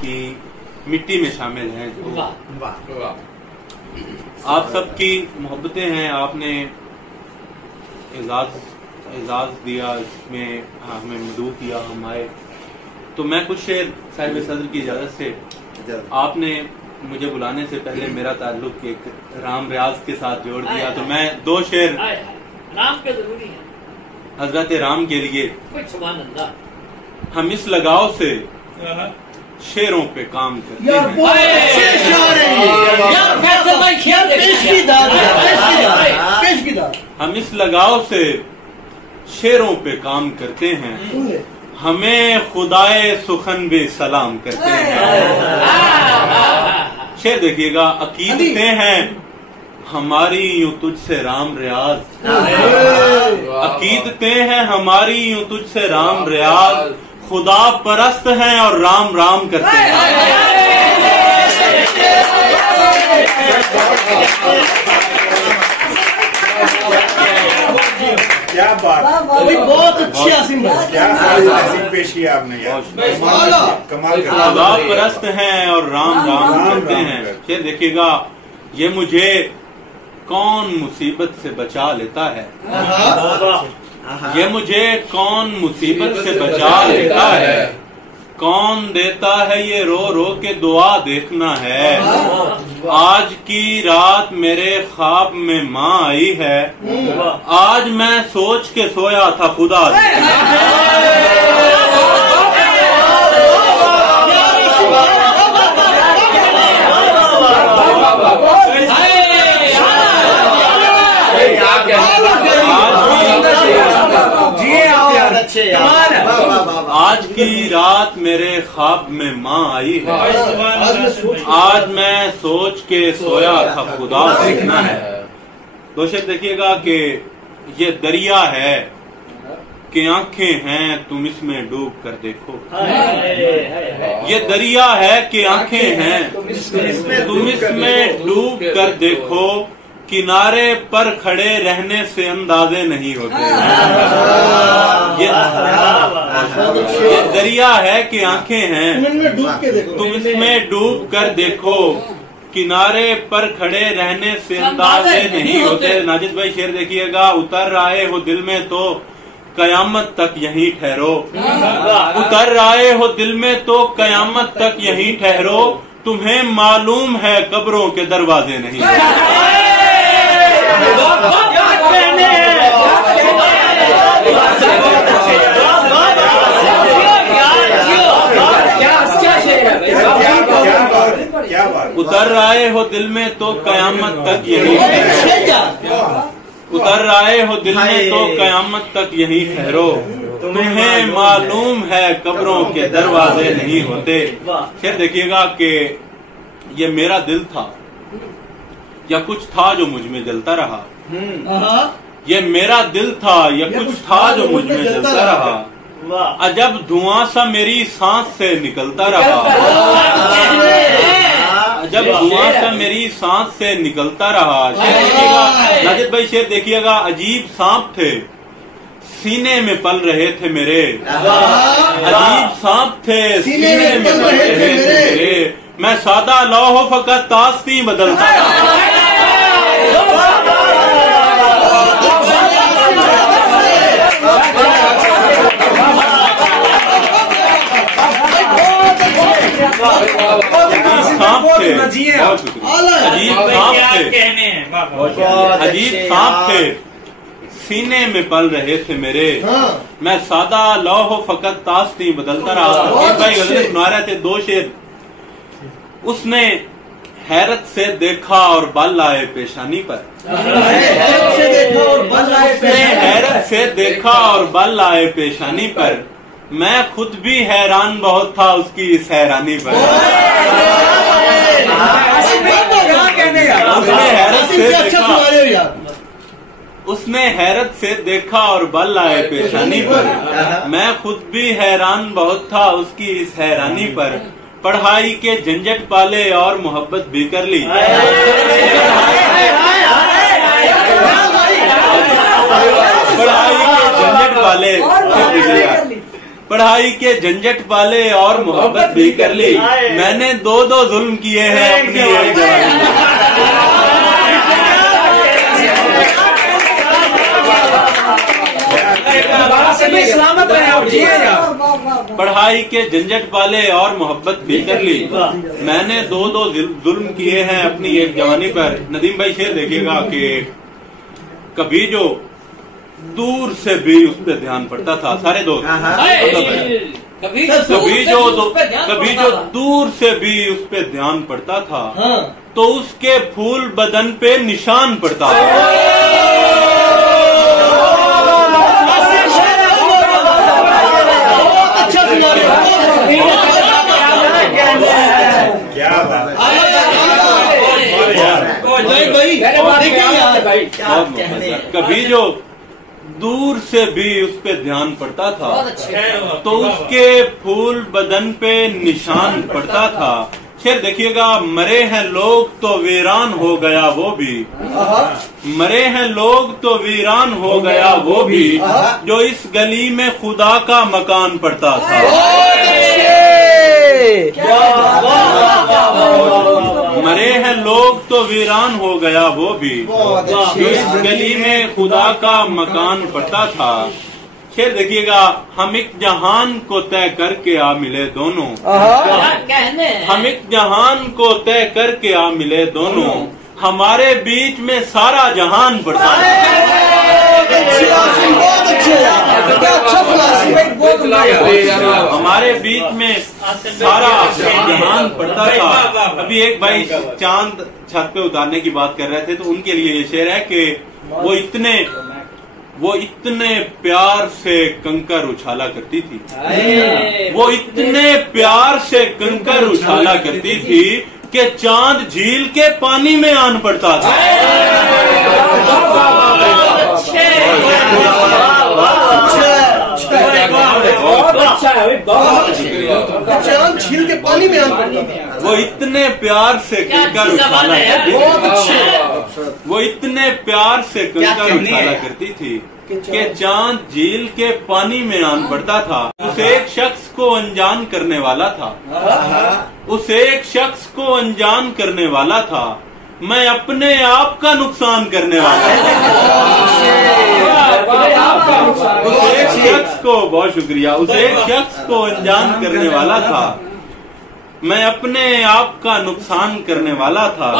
کی مٹی میں شامل ہیں. آپ سب کی محبتیں ہیں, آپ نے اعزاز دیا, اس میں ہمیں مدعو کیا, ہم آئے. تو میں کچھ شعر صاحب صدر کی اجازت سے, آپ نے مجھے بلانے سے پہلے میرا تعلق ایک رام ریاض کے ساتھ جوڑ دیا, تو میں 2 شعر رام کے ضروری ہے حضرت رام کے لیے. ہم اس لگاؤ سے شعروں پہ کام کرتے ہیں. ہم اس لگاؤ سے شعروں پہ کام کرتے ہیں, ہمیں خدائے سخن بھی سلام کرتے ہیں. شعر دیکھیے گا. عقیدتیں ہیں ہماری یوں تجھ سے رام ریاض, عقیدتیں ہیں ہماری یوں تجھ سے رام ریاض, خدا پرست ہیں اور رام رام کرتے ہیں. کیا بات, بہت اچھی عاصم پیش کیا آپ نے, خدا پرست ہیں اور رام رام کرتے ہیں. پھر دیکھیے گا. یہ مجھے کون مصیبت سے بچا لیتا ہے, یہ مجھے کون مصیبت سے بچا لیتا ہے, کون دیتا ہے یہ رو رو کے دعا دیکھنا ہے. آج کی رات میرے خواب میں ماں آئی ہے, آج میں سوچ کے سویا تھا خدا دیکھنا ہے. آج کی رات میرے خواب میں ماں آئی ہے, آج میں سوچ کے سویا تھا خدا دیکھنا ہے. 2 شعر دیکھیے گا کہ یہ دریا ہے کہ آنکھیں ہیں تم اس میں ڈوب کر دیکھو, یہ دریا ہے کہ آنکھیں ہیں تم اس میں ڈوب کر دیکھو, کنارے پر کھڑے رہنے سے اندازے نہیں ہوتے. یہ دریا ہے کہ آنکھیں ہیں تم اس میں ڈوب کر دیکھو, کنارے پر کھڑے رہنے سے اندازے نہیں ہوتے. ناجد بھائی شعر دیکھیے گا. اتر آئے ہو دل میں تو قیامت تک یہیں ٹھہرو, اتر آئے ہو دل میں تو قیامت تک یہیں ٹھہرو, تمہیں معلوم ہے قبروں کے دروازے نہیں. اتر آئے ہو دل میں تو قیامت تک یہی اتر آئے ہو دل میں تو قیامت تک یہی ٹھہرو, تمہیں معلوم ہے قبروں کے دروازے نہیں ہوتے. پھر دیکھیے گا کہ یہ میرا دل تھا یا کچھ تھا جو مجھ میں جلتا رہا, یہ میرا دل تھا یا کچھ تھا جو مجھ میں جلتا رہا, عجب دھواں سا میری سانس سے نکلتا رہا, عجب دھواں سا میری سانس سے نکلتا رہا. شعر دیکھیے گا. ناجد بھائی شعر دیکھیے گا. عجیب سانپ تھے سینے میں پل رہے تھے میرے, عجیب سانپ تھے سینے میں پل رہے تھے میرے, میں سادہ لوح فقط تاستی بدلتا رہا. عجیب سانپ تھے سینے میں پل رہے تھے میرے, میں سادہ لوح فقط تاستی بدلتا رہا. بھائی غزلیں سنا رہے تھے. 2 شعر. اس نے حیرت سے دیکھا اور بل آئے پیشانی پر, حیرت سے دیکھا اور بل آئے پیشانی پر, میں خود بھی حیران بہت تھا اس کی اس حیرانی پر. اس نے حیرت سے دیکھا اور بل آئے پیشانی پر, میں خود بھی حیران بہت تھا اس کی اس حیرانی پر, پڑھائی کے جھنجٹ پالے اور محبت بھی کر لی, پڑھائی کے جھنجٹ پالے پڑھائی کے جھنجٹ پالے اور محبت بھی کر لی، میں نے دو ظلم کیے ہیں اپنی ایک پڑھائی کے جھنجٹ پالے اور محبت بھی کر لی، میں نے دو ظلم کیے ہیں اپنی ایک جوانی پر۔ ندیم بھائی شعر دیکھیے گا کہ کبھی جو دور سے بھی اس پہ دھیان پڑتا تھا، سارے دوست کبھی جو دور سے بھی اس پہ دھیان پڑتا تھا تو اس کے پھول بدن پہ نشان پڑتا تھا۔ کبھی جو دور سے بھی اس پہ دھیان پڑتا تھا تو اس کے پھول بدن پہ نشان پڑتا تھا۔ شعر دیکھیے گا، مرے ہیں لوگ تو ویران ہو گیا وہ بھی، مرے ہیں لوگ تو ویران ہو گیا وہ بھی، جو اس گلی میں خدا کا مکان پڑتا تھا۔ مرے ہیں لوگ تو ویران ہو گیا وہ بھی، جو اس گلی میں خدا کا مکان پڑتا تھا۔ شعر دیکھیے گا، ہم ایک جہان کو طے کر کے آ ملے دونوں، ہم ایک جہان کو طے کر کے آ ملے دونوں، ہمارے بیچ میں سارا جہان پڑتا تھا۔ ہمارے بیچ میں سارا جہان پڑتا تھا۔ ابھی ایک بھائی چاند چھت پہ اتارنے کی بات کر رہے تھے تو ان کے لیے یہ شعر ہے کہ وہ اتنے پیار سے کنکر اچھالا کرتی تھی، وہ اتنے پیار سے کنکر اچھالا کرتی تھی کہ چاند جھیل کے پانی میں آن پڑتا تھا۔ چاند جھیل کے پانی میں آن پڑتا تھا، وہ اتنے پیار سے کنکر اچھالا کرتی تھی، وہ اتنے پیار سے کنکر اچھالا کرتی تھی کہ چاند جھیل کے پانی میں آن پڑتا تھا۔ اس ایک شخص کو انجان کرنے والا تھا، اس ایک شخص کو انجان کرنے والا تھا، میں اپنے آپ کا نقصان کرنے والا اس ایک شخص کو، بہت شکریہ، اس ایک شخص کو انجان کرنے والا تھا، میں اپنے آپ کا نقصان کرنے والا تھا۔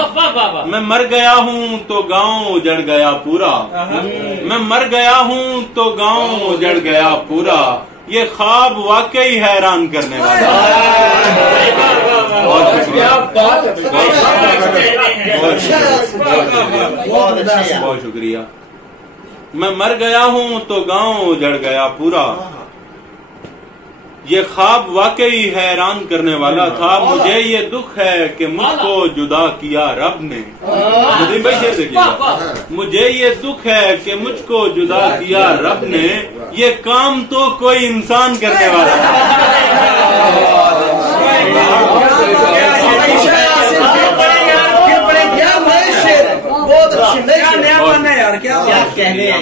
میں مر گیا ہوں تو گاؤں اجڑ گیا پورا، میں مر گیا ہوں تو گاؤں اجڑ گیا پورا، یہ خواب واقعی حیران کرنے والا۔ بہت شکریہ۔ میں مر گیا ہوں تو گاؤں اجڑ گیا پورا، یہ خواب واقعی حیران کرنے والا تھا، مجھے یہ دکھ ہے کہ مجھ کو جدا کیا رب نے۔ مجھے یہ دکھ ہے کہ مجھ کو جدا کیا رب نے، یہ کام تو کوئی انسان کرنے والا تھا۔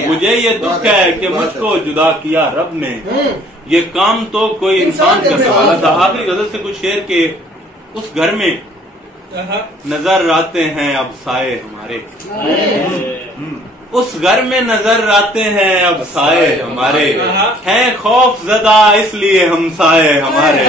مجھے یہ دکھ ہے کہ مجھ کو جدا کیا رب نے، یہ کام تو کوئی انسان کرنے والا تھا۔ آخری غزل سے کچھ شعر کے، اس گھر میں نظر آتے ہیں اب سائے ہمارے، اس گھر میں نظر آتے ہیں اب سائے ہمارے، ہیں خوف زدہ اس لیے ہم سائے ہمارے۔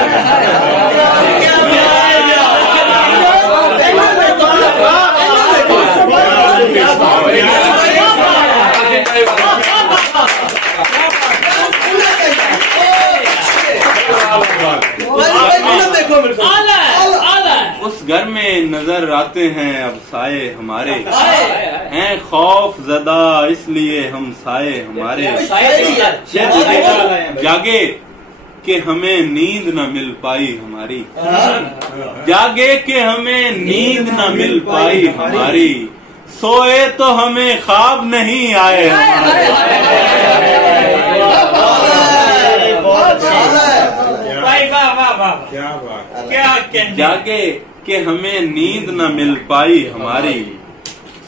اس گھر میں نظر آتے ہیں اب سائے ہمارے، ہیں خوف زدہ اس لیے ہم سائے ہمارے۔ جاگے کہ ہمیں نیند نہ مل پائی ہماری، جاگے کہ ہمیں نیند نہ مل پائی ہماری، سوئے تو ہمیں خواب نہیں آئے جاگے کہ ہمیں نیند نہ مل پائی ہماری،